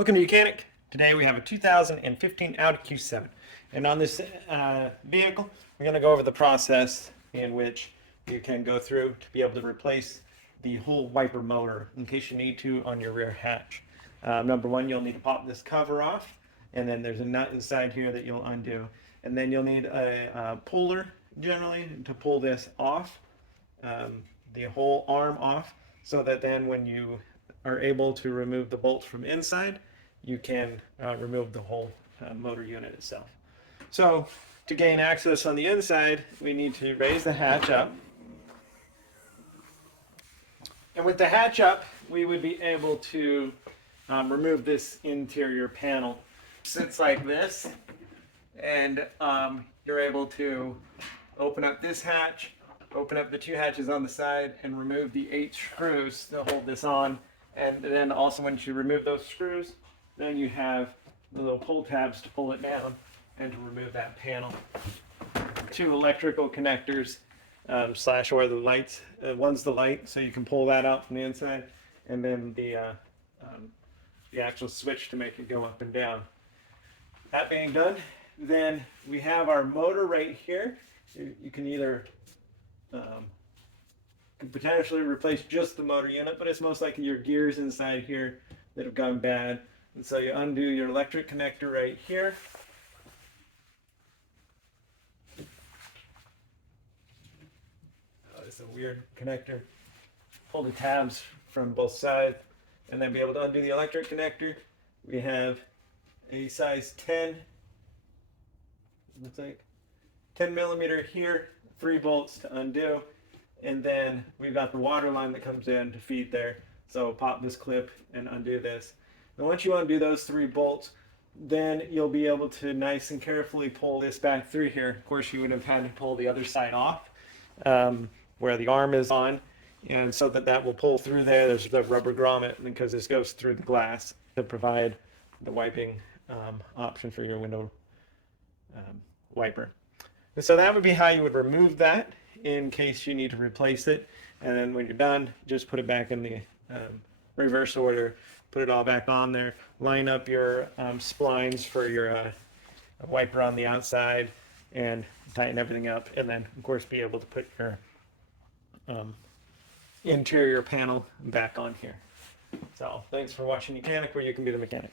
Welcome to Mechanic. Today we have a 2015 Audi Q7. And on this vehicle, we're going to go over the process in which you can go through to be able to replace the whole wiper motor in case you need to on your rear hatch. Number one, you'll need to pop this cover off, and then there's a nut inside here that you'll undo. And then you'll need a puller generally to pull this off, the whole arm off, so that then when you are able to remove the bolts from inside, you can remove the whole motor unit itself. So to gain access on the inside, we need to raise the hatch up. And with the hatch up, we would be able to remove this interior panel. It sits like this, and you're able to open up this hatch, open up the two hatches on the side, and remove the 8 screws that hold this on. And then also once you remove those screws, then you have the little pull tabs to pull it down and to remove that panel. 2 electrical connectors slash where the lights, one's the light, so you can pull that out from the inside, and then the actual switch to make it go up and down. That being done, then we have our motor right here. You can either potentially replace just the motor unit, but it's most likely your gears inside here that have gone bad. And so you undo your electric connector right here. Oh, it's a weird connector. Pull the tabs from both sides and then be able to undo the electric connector. We have a size 10, looks like 10 millimeter here, 3 bolts to undo. And then we've got the water line that comes in to feed there. So pop this clip and undo this. And once you undo those 3 bolts, then you'll be able to nice and carefully pull this back through here. Of course, you would have had to pull the other side off where the arm is on. And so that will pull through there. There's the rubber grommet because this goes through the glass to provide the wiping option for your window wiper. And so that would be how you would remove that in case you need to replace it. And then when you're done, just put it back in the reverse order, put it all back on there, line up your splines for your wiper on the outside, and tighten everything up, and then of course be able to put your interior panel back on here. So thanks for watching Mechanic, where you can be the mechanic.